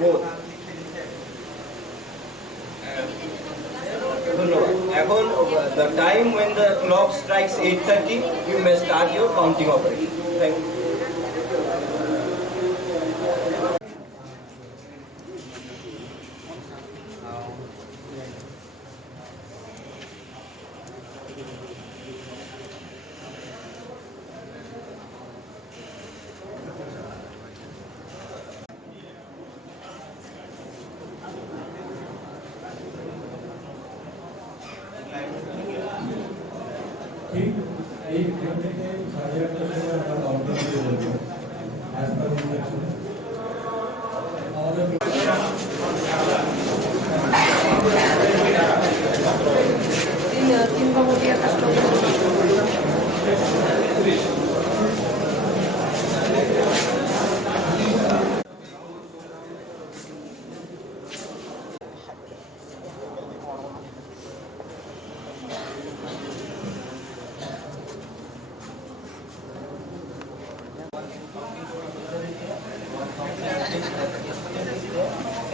both. ধন্যবাদ। এখন the time when the clock strikes 8:30, you may start your counting operation. Thank you. ঠিক এই এখান থেকে 8:30টার সময় আমরা কাউন্টিং শুরু করব অ্যাজ পার ইনস্ট্রাকশন। আমাদের তিন কমিটির কাজ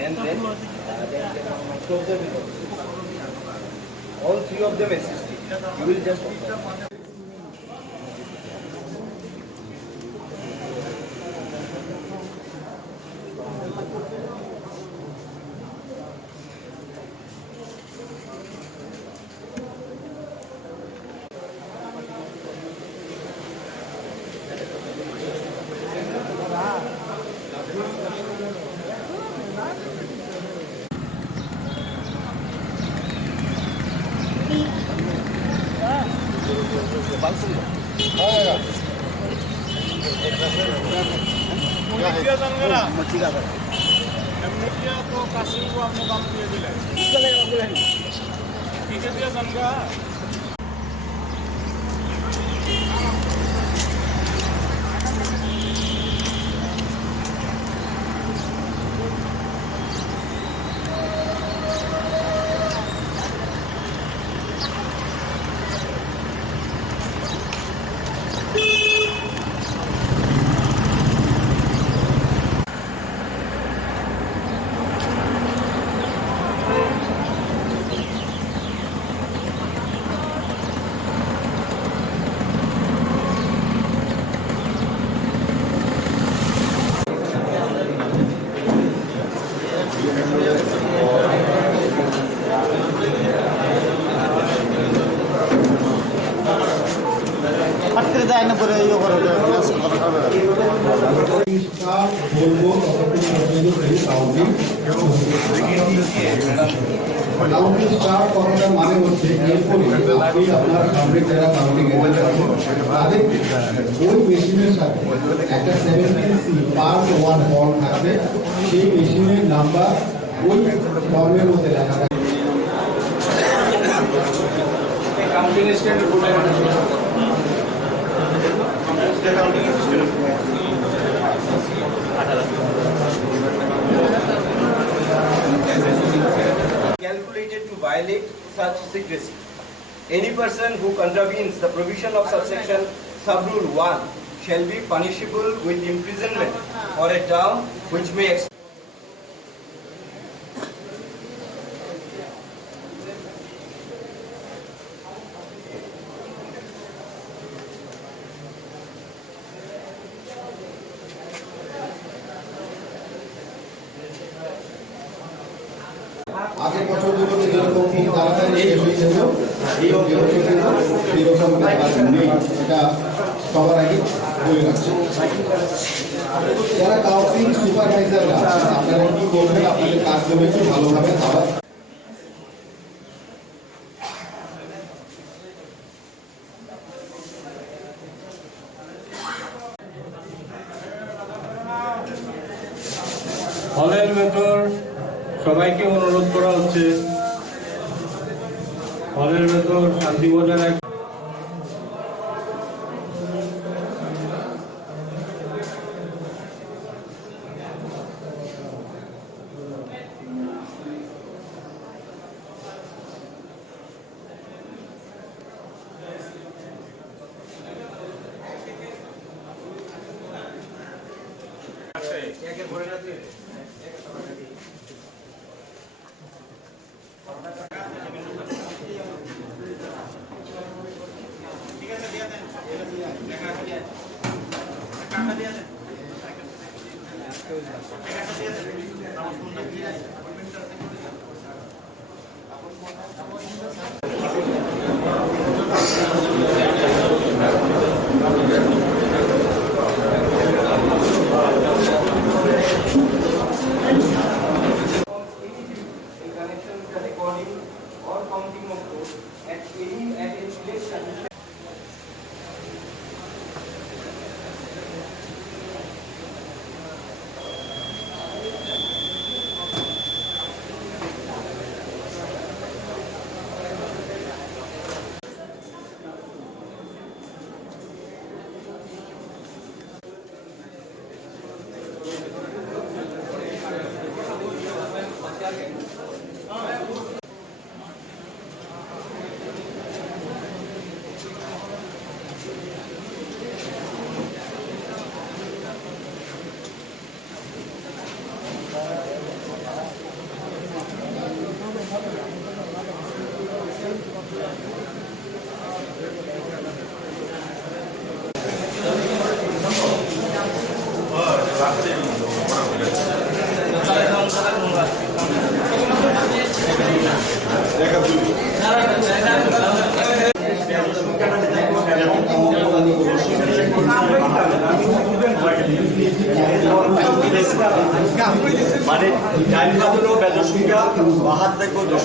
and then all three of them assist you. You will just तो काशी को आपने काम किया दिला ठीक है दिया समझा কাউন্টিং স্টার্ট করার মানে হচ্ছে এরপরে আপনি আপনার সামনে যারা কাউন্টিং এজেন্ট আছেন তাদের ওই মেশিনের সাথে একটা 17C পার্ট 1 ফর্ম থাকবে, সেই মেশিনের নাম্বার ওই ফর্মের মধ্যে লেখা থাকবে। counting standard calculated to violate such secrecy. Any person who contravenes the provision of subsection subrule 1 shall be punishable with imprisonment for a term which may আগের বছরগুলোতে যেরকম খুব তাড়াতাড়ি শেষ হয়ে যেত, এই বছর কিন্তু সেরকম ব্যাপার নেই, এটা সবার আগে বলে রাখছি। যারা কাউন্টিং সুপারভাইজাররা আছেন, আপনারা কি করবেন, আপনাদের কাজগুলো একটু ভালোভাবে খাবার হলের ভেতর সবাইকে অনুরোধ করা হচ্ছে হলের ভেতর শান্তি বজায় রাখতে। क्या क्या बोल रहे थे in connection with the recording or counting of votes at an election. মানে ডাইন বাদুরও বেজর সংখ্যা বাহাত দেখবো দশ